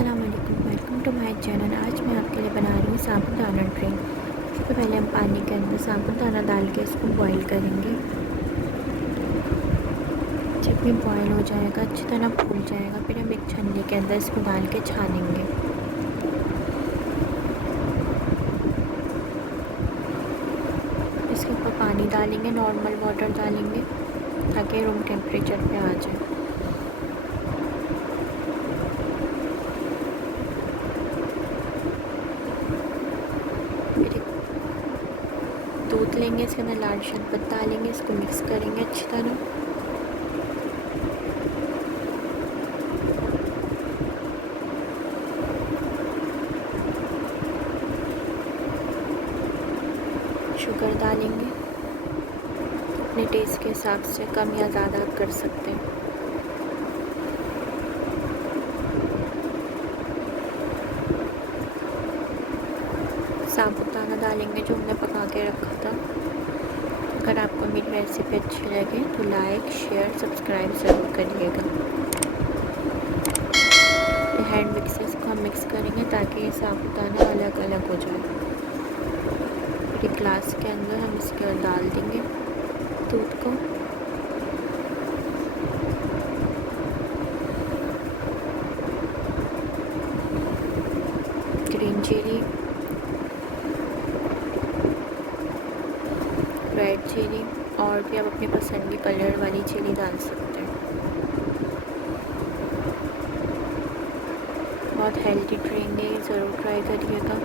अस्सलामुअलैकुम, welcome to my channel. आज मैं आपके लिए बना रही हूँ साबूदाना ड्रिंक। सबसे पहले हम पानी के अंदर साबूदाना डाल के इसको बॉईल करेंगे। जब ये बॉईल हो जाएगा, अच्छी तरह फूल जाएगा, फिर हम एक छन्नी के अंदर इसको डाल के छानेंगे। इसके ऊपर पानी डालेंगे, नॉर्मल वाटर डालेंगे ताकि रूम टेम्परेचर पे आ जाए। दूध लेंगे, इसके अंदर लाल शरबत डालेंगे, इसको मिक्स करेंगे अच्छी तरह। शुगर डालेंगे, अपने टेस्ट के हिसाब से कम या ज़्यादा कर सकते हैं। साबूदाना डालेंगे जो हमने पका के रखा था। अगर आपको मेरी रेसिपी अच्छी लगे तो लाइक, शेयर, सब्सक्राइब ज़रूर करिएगा। हैंड मिक्सेस को हम मिक्स करेंगे ताकि ये साबूदाना अलग अलग हो जाए। फिर ग्लास के अंदर हम इसके अंदर डाल देंगे दूध को। ग्रीन चिली, रेड चिली और भी आप अपनी पसंद की कलर वाली चिली डाल सकते हैं। बहुत हेल्दी ड्रिंक है, ज़रूर ट्राई करिएगा।